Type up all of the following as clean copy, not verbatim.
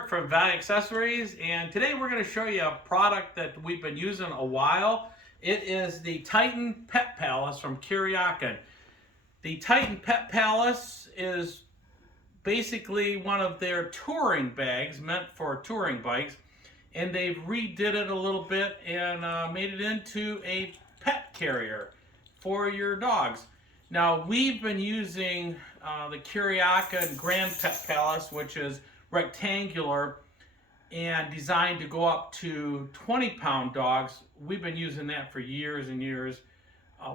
Kurt from Value Accessories, and today we're going to show you a product that we've been using a while. It is the Titan Pet Palace from Kuryakyn. The Titan Pet Palace is basically one of their touring bags meant for touring bikes, and they've redid it a little bit and made it into a pet carrier for your dogs. Now, we've been using the Kuryakyn Grand Pet Palace, which is rectangular and designed to go up to 20-pound dogs. We've been using that for years and years.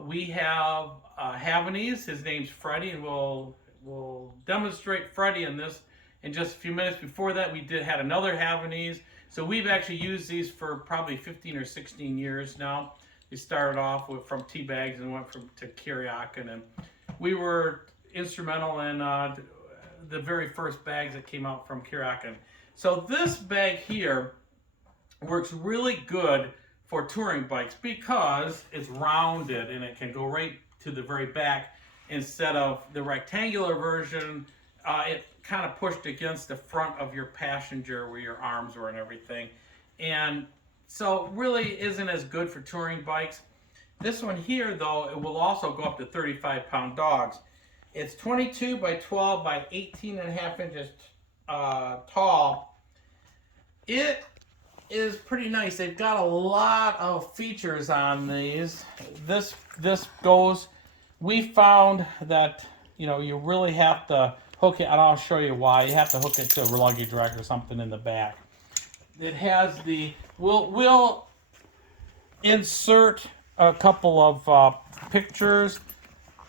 We have Havanese. His name's Freddie, and we'll demonstrate Freddie in this in just a few minutes. Before that, we had another Havanese. So we've actually used these for probably 15 or 16 years now. We started off from tea bags and went to Kuryakyn, and we were instrumental in the very first bags that came out from Kuryakyn. So this bag here works really good for touring bikes because it's rounded and it can go right to the very back instead of the rectangular version. It kind of pushed against the front of your passenger where your arms were and everything. And so really isn't as good for touring bikes. This one here, though, it will also go up to 35-pound dogs. It's 22 by 12 by 18 and a half inches tall. It is pretty nice. They've got a lot of features on these. This goes, we found that, you really have to hook it, and I'll show you why. You have to hook it to a luggage rack or something in the back. It has we'll insert a couple of pictures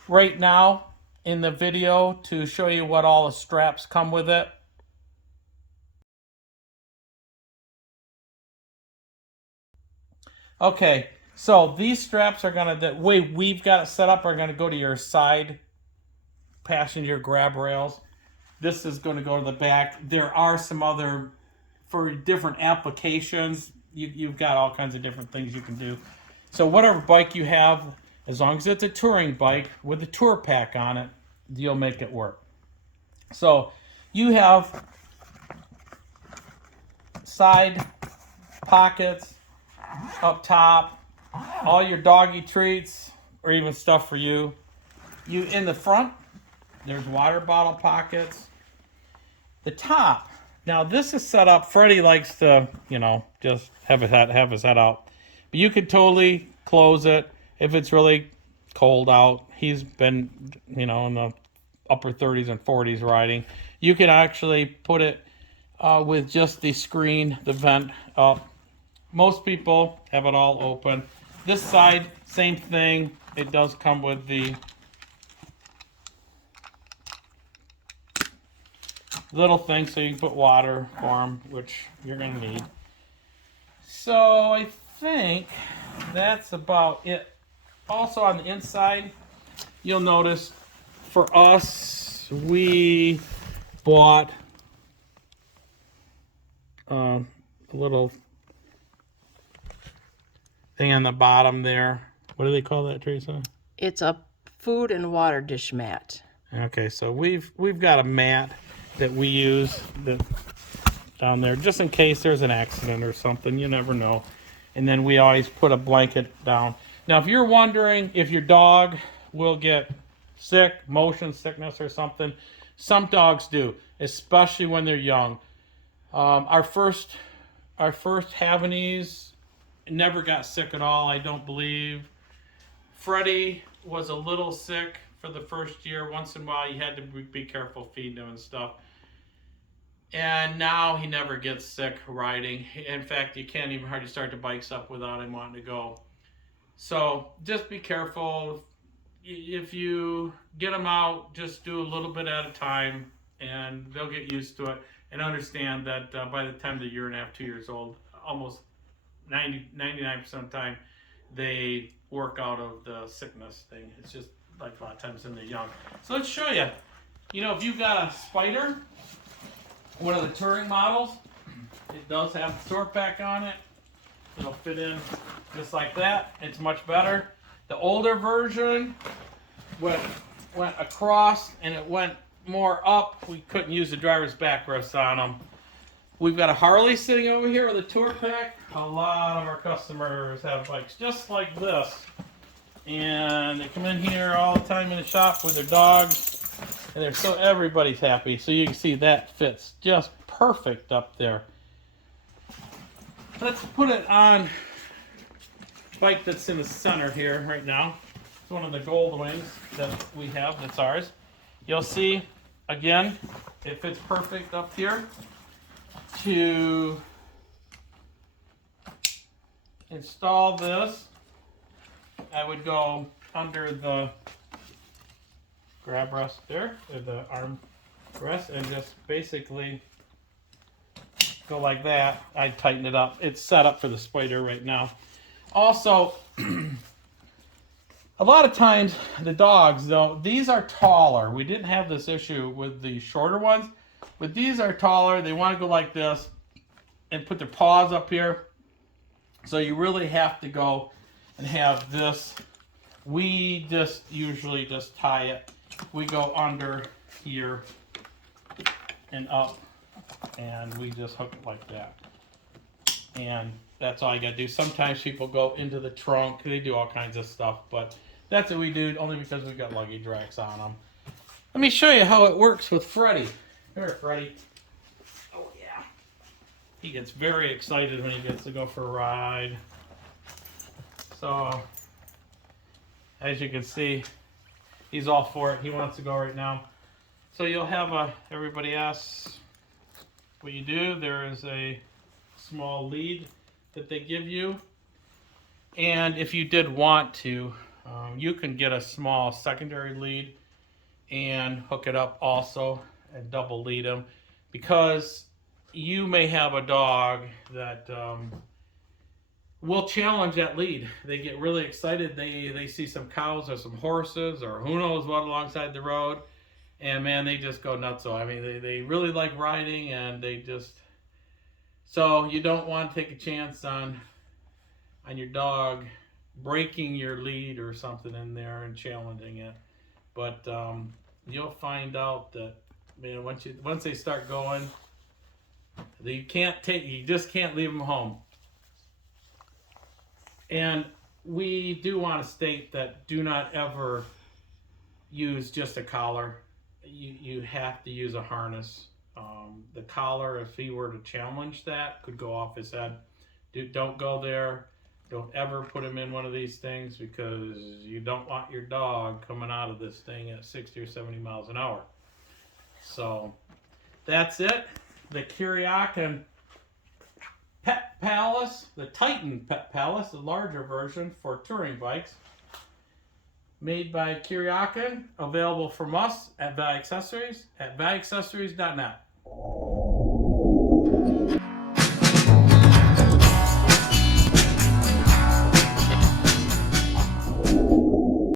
right now in the video to show you what all the straps come with it. Okay, so these straps are the way we've got it set up are gonna go to your side passenger grab rails. This is going to go to the back. There are some other, for different applications, you've got all kinds of different things you can do. So whatever bike you have, as long as it's a touring bike with a tour pack on it, you'll make it work. So you have side pockets up top, all your doggy treats or even stuff for you. You in the front, there's water bottle pockets. The top, now this is set up, Freddie likes to, just have his head out. But you could totally close it if it's really cold out. He's been, in the upper 30s and 40s riding. You can actually put it with just the screen, the vent up. Most people have it all open. This side, same thing. It does come with the little thing so you can put water for them, which you're going to need. So I think that's about it. Also on the inside, you'll notice for us, we bought a little thing on the bottom there. What do they call that, Teresa? It's a food and water dish mat. Okay, so we've got a mat that we use down there just in case there's an accident or something. You never know. And then we always put a blanket down. Now, if you're wondering if your dog will get sick, motion sickness or something, some dogs do, especially when they're young. Our first Havanese never got sick at all, I don't believe. Freddie was a little sick for the first year. Once in a while, you had to be careful feeding him and stuff. And now he never gets sick riding. In fact, you can't even hardly start the bikes up without him wanting to go. So just be careful. If you get them out, just do a little bit at a time, and they'll get used to it. And understand that by the time they're 1.5 years, 2 years old, almost 99% of the time, they work out of the sickness thing. It's just like a lot of times when they're young. So let's show you. If you've got a Spider, one of the touring models, it does have the tour pack on it. It'll fit in just like that. It's much better. The older version went across and it went more up. We couldn't use the driver's backrest on them. We've got a Harley sitting over here with a tour pack. A lot of our customers have bikes just like this. And they come in here all the time in the shop with their dogs. And they're so everybody's happy. So you can see that fits just perfect up there. Let's put it on the bike that's in the center here right now. It's one of the Gold Wings that we have that's ours. You'll see, again, it fits perfect up here. To install this, I would go under the grab rest there, or the arm rest, and just basically go like that. I tighten it up. It's set up for the spider right now. Also, a lot of times the dogs, though, these are taller. We didn't have this issue with the shorter ones, but these are taller. They want to go like this and put their paws up here. So you really have to go and have this. We just usually just tie it. We go under here and up, and we just hook it like that. And that's all you gotta do. Sometimes people go into the trunk. They do all kinds of stuff, but that's what we do, only because we've got luggage racks on them. Let me show you how it works with Freddie. Here, Freddie. Oh, yeah. He gets very excited when he gets to go for a ride. So, as you can see, he's all for it. He wants to go right now. So you'll have everybody asks what you do. There is a small lead that they give you. And if you did want to, you can get a small secondary lead and hook it up also and double lead them, because you may have a dog that will challenge that lead. They get really excited. They see some cows or some horses or who knows what alongside the road, and man, they just go nuts. So I mean, they really like riding, and they just, so you don't want to take a chance on your dog breaking your lead or something in there and challenging it. But you'll find out that, man, once they start going, you just can't leave them home. And we do want to state that do not ever use just a collar. You have to use a harness. The collar, if he were to challenge that, could go off his head. Don't go there. Don't ever put him in one of these things, because you don't want your dog coming out of this thing at 60 or 70 miles an hour. So that's it. The Kuryakyn Pet Palace, the Titan Pet Palace, the larger version for touring bikes, made by Kuryakyn, available from us at Value Accessories at valueaccessories.net.